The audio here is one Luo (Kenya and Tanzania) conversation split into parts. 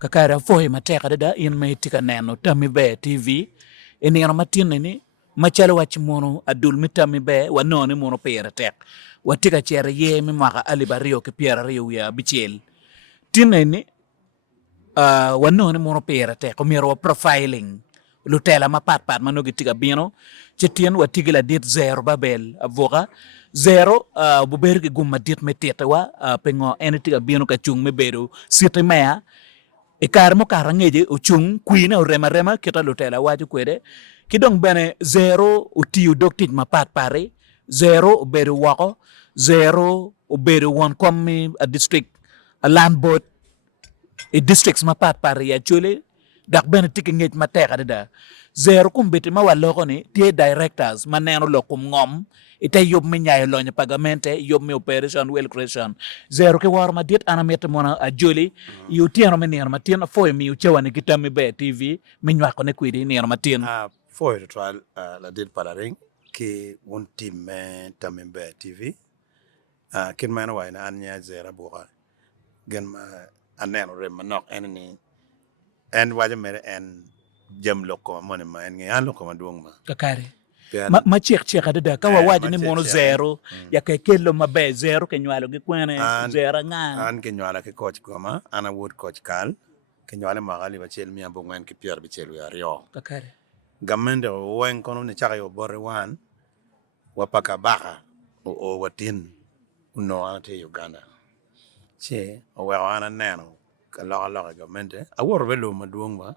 kakara foi mateka da in mai tika neno tami be TV ini yana matin ni machalo wachi mono adul mitami be wanoni mono pera tek watika chere ye mi maka alibario ke piera rio ya bichel tineni wanoni mono pera tek ko miro profiling lutela mapat manogi tiga bino chetien watigila dit zero babel avoka zero buber ki gumma dit metete wa pengo ene tiga bino ka chung me bedo site mea ikar mo karangeje uchung queen o rema kita lutela waju kwede kidong bene zero utiu doktit mapat pare zero ubedo wako zero ubedo one komi a district a land board e districts mapat pare ya chule dak bene tiki ngej mateka da zero kumbiti ma waloko ni tie directors maneno lokum ngom ite yob mi nyaay lonya pagamente yob mi operation well creation zero ke war ma dit ana meta mona a joli yu tieno me ner matin fo mi yu chewani kitami be TV mi nywa ko ne kwidi ner matin fo to trial la dit palaring ki un team tami be TV kin man wa na anya zero boka gen ma aneno rem manok enni en waje mere en jam loko mone ma en ngi an loko ma duong ma kakare ma chek ada kawa waje ni mono zero ya ke kelo mabe zero ke nywalo gi kwene zero nga an ke nywala ke coach goma ana wood coach kal ke nywala ma gali ba chel mi ambo ngwen ke pier bi chel ya rio kakare gamende wen kono ne chaka yo bore wan wapaka baka o watin no ante Uganda che o wa ana neno ka lo gamende awor velo maduong ba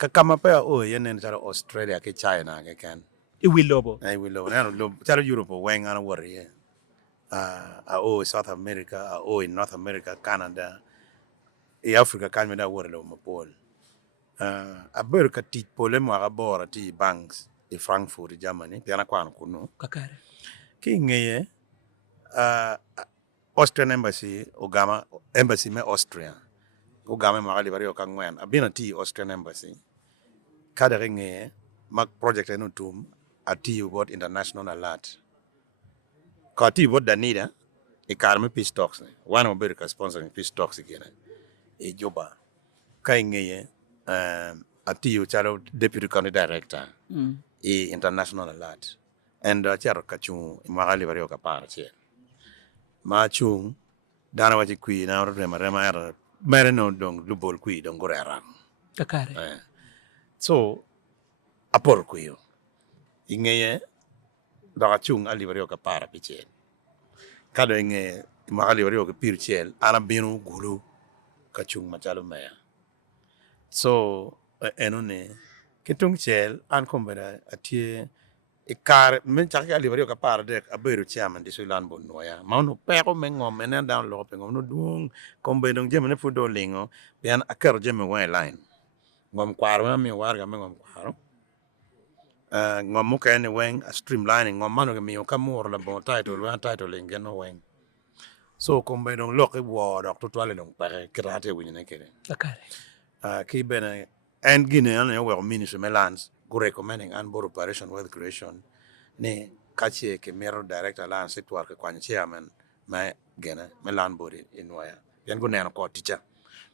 ka kama pa o yenen tara Australia ke China ke kan I willobo no tara Europe wen ana wor ye o South America o in North America Canada e Africa kan me da wor lo mapol a ber ka ti pole mo ga bora ti banks e Frankfurt Germany piana kwano kuno kakare ki ngeye Austrian embassy ogama embassy me Austria ogama ma gali bari o kangwen abina ti Austrian embassy kada ngeye mag project eno tum ati about international alert ka ti about danida e karme peace talks one of America sponsoring peace talks again e joba kai ngeye ati u chalo deputy county director e international alert and charo kachu magali bari o kapara che ma chung dana wachi kui na rema era mere no dong lubol kui dong gorera kakare so apor kuyo ingeye da chung ali bari o kapara piche kado inge magali bari o kapirchel ana binu gulu kachung machalo maya so enone kitung chel an kombera atie ikar men chaka ali bari o kapara dek aberu chairman di sulan bon noya mauno pero mengom menen down lo pengom no duong kombe dong jemene fudo lingo bian akar jeme way line ngom kwaro mi warga mengom kwaro ngom muka ene weng a streamlining ngom mano ke mi o kamor la bon title ingeno weng so kombe dong lo ke wo dok to twale dong pare krate winyene kere kakare ki bene and gine an yo minister melans go recommending an bor operation with creation ne kache ke mero director lan sector ke kwany chairman ma gene melan bori inwaya yan go neno ko teacher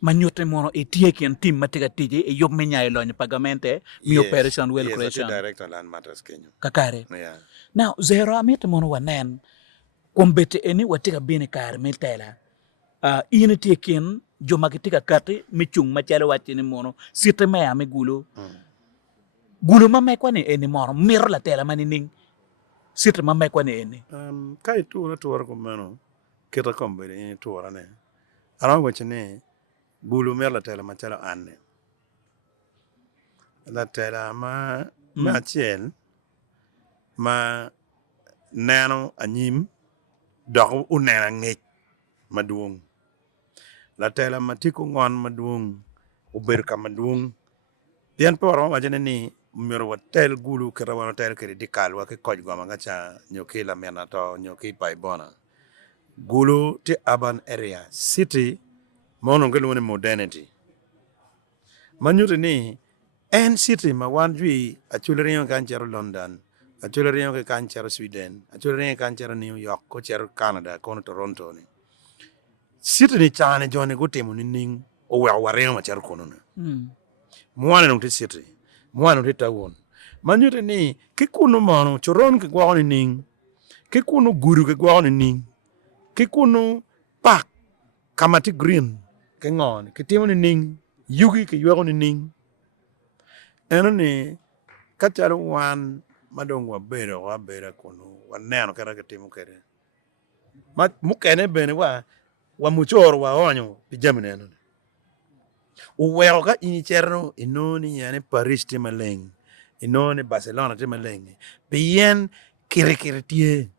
manyote mono e tieken team matiga tije e yob me nyaay lonya pagamente mi operation well creation director land matters Kenya kakare yeah now zero amete mono wanen kombete eni watiga bene kar metela ine tieken jo magitika kati michung machalo watini mono site me ame gulo ma me kwani eni mono mir la tela manining site ma me kwani eni kai tu ko mano kita kombe ni tu ne aran wachene gulo mer la tela machalo anne la tela ma chel ma nano anyim dog unena ngej maduong la tela matiko ngon maduong uberka maduong pian poro wajene ni mero hotel gulu kera wan hotel kere dikal wa ke koj goma gacha nyoki la mena to nyoki paibona gulu ti urban area city mono ngelo ne modernity manyuti ni en city ma wan jui achuleriyo kan chero London achuleriyo kan chero Sweden achuleriyo kan chero New York ko chero Canada ko Toronto ni city ni chane jone gutimo ni ning o wa wareno ma char kono na Mm. mwana no tisiti mwana no tawon manyute ni kikuno mono choron ke gwa ni ning kikuno guru ke gwa ni ning kikuno pak kamati green ke ngon ke timo ni ning yugi ke yugo ni ning eno ni kacharo wan madong wa bera kono waneno kara ke timo kere ma mukene bene wa muchor wa onyo pijamne eno uweo ka inicherno inoni yani Paris ti maleng inoni Barcelona ti maleng bien kire tie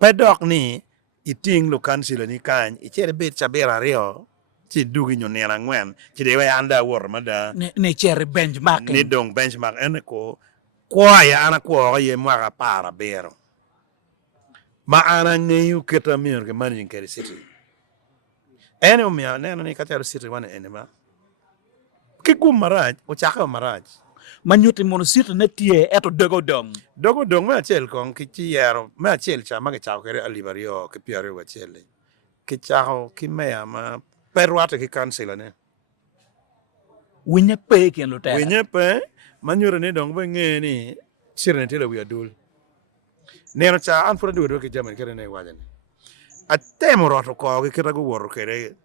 pedok ni iting lo kansila ni kan ichere bet chabera rio ti dugi nyo nera ngwen ti de wa anda wor mada ne cherry benchmarking ni dong benchmark ene ko kwa ya ana kwa ye mwa para bero ma ana ngeyu keta mir ke managing kere city ene umya neno ni kacharo city wane ene ma kigum maraj o chaka maraj manyuti mono sita na tie eto dogo dong me achel kong ki chi yero me achel cha ma ke chao kere alibario ke piare wa chele ki chao ki mea ma perwate ki kansila ne winya pe ken lo tera wenye pe manyure ni dong be nge ni sirne tele wi adul neno cha an fura duwe ke jamen kere ne wajane atemo roto ko ke kira go woro kere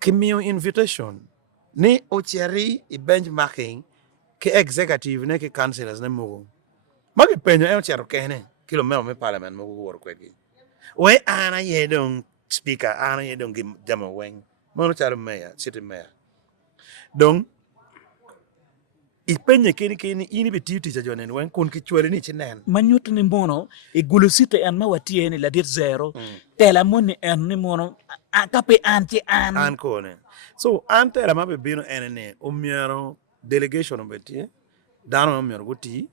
kimio invitation ni ochiari i benchmarking ke executive ne ke councillors ne mugo magi penyo e ochero kene kilo meo me parliament mugo wor kwegi we ana yedong speaker ana yedong jama weng mono charo mayor city mayor dong ipenye kini ini betiti cha jonen weng kun kichwele ni chinen manyuti ni mono e gulu sita en ma watie ni la dit zero tela moni en ni mono akape anti an kone so ante la mabe bino enene omiaro delegation betie dano omiaro guti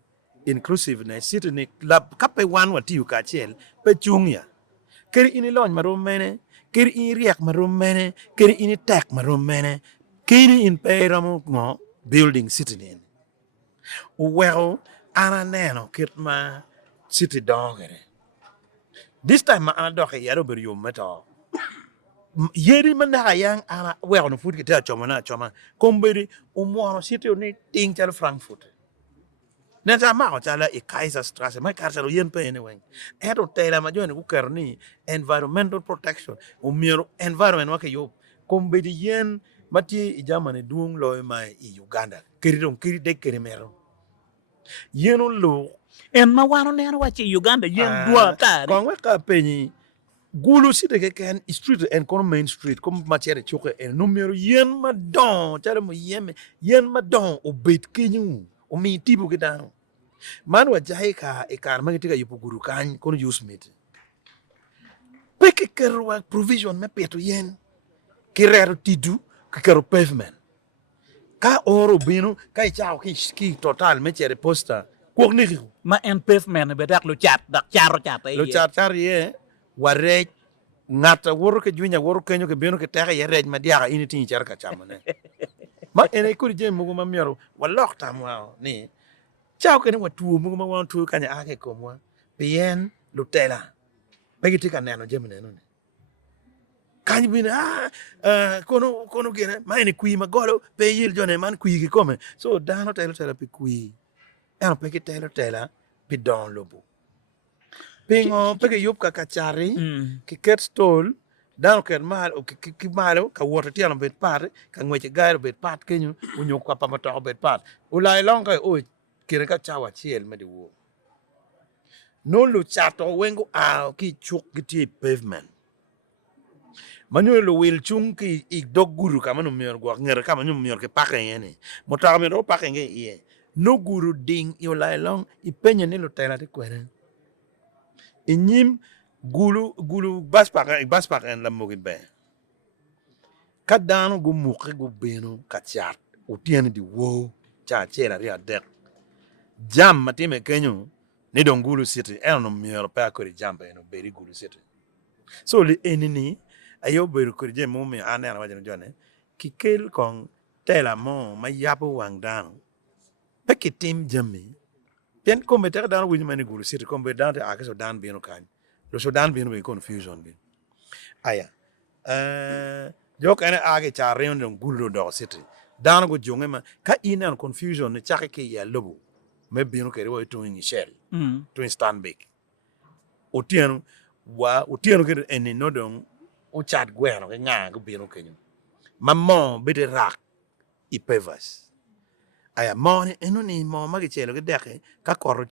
inclusiveness city ni lab kape wan wati ukachel pe chungya keri ini lony marom mene keri ini riak marom mene keri ini tek marom mene keri in peiramo ngo building city ni well ana neno kitma city dogere this time ma ana doke yaro ber yom meto yeri mana yang ana well no food kita choma komberi umono city ni ting chal Frankfurt neta ma chala e Kaiserstraße ma karsalo yen pe anyway eto tela ma jone ku kerni environmental protection umiero environment wake yo komberi yen mati i Germany duong loy mai i Uganda kiri de kiri mero yeno lo en ma wano neno wache Uganda yen dua tari kon weka penyi gulu site ke ken street en kono main street comme matière choke en numero yen ma don tare mo yen ma don o bet kenyu o mi tibu ke dano man wa jahi ka e kar ma tika yupo guru kan kono use meet peke kerwa provision me peto yen kirero tidu ke kero pavement ka oro bino ka chao ki total me chere posta ko ni ma en pavement be dak lo chat dak charo chat lo char ye ware ngata woro ke junya woro kenyo ke bino ke tere ye rej ma dia ini tin char ka chamane ma ene ko je mugo ma miero walok tamwa ni chao ke ni watu mugo ma wan tu kanya ake komwa bien lutela begi tika neno jemne no kanyi bina kono gene ma ene kui ma golo pe yil jone man kui ki come so dano telo pe kui eno pe ki tela pi don lobo pingo pe ke yup ka kachari ki ket stol dano ket mal o ki malo ka water tiano bet pat ka ngweche gairo bet pat kenyu unyo kwa pamato bet pat ulai long ka o kire ka chawa chiel me de wo no lu chato wengo a ki chuk ki pavement manyo lo wil chung ki ik dog guru kama no mior gwa ngere kama no mior ke paken yene motaga mi ro paken ge ye no guru ding yo lai long I penye ne lo tela de kwere inyim gulu bas paken la mogi be kadano go muke go beno kachat o tiene di wo cha chela ria dek jam matime kenyo ne don gulu city no mior pa ko jam be no beri gulu city so le enini ayo beru kurje mumi ane ana wajano jone kikel kong tela mo ma yapo wang dan peki tim jami pen ko meter dan wini mani gulu sir ko be dan ta akaso dan bino kan lo so dan bino be confusion bi aya jo kene age cha reon don gullo do city dan go jonge ma ka in and confusion ne chake ke ya lobo me binu ke wo to in shell to stand big otieno ke eni no don o chat gwero ke nga go binu ke mammo bede rak I pevas aya mo eno ni mo ma ke chelo ke deke ka kor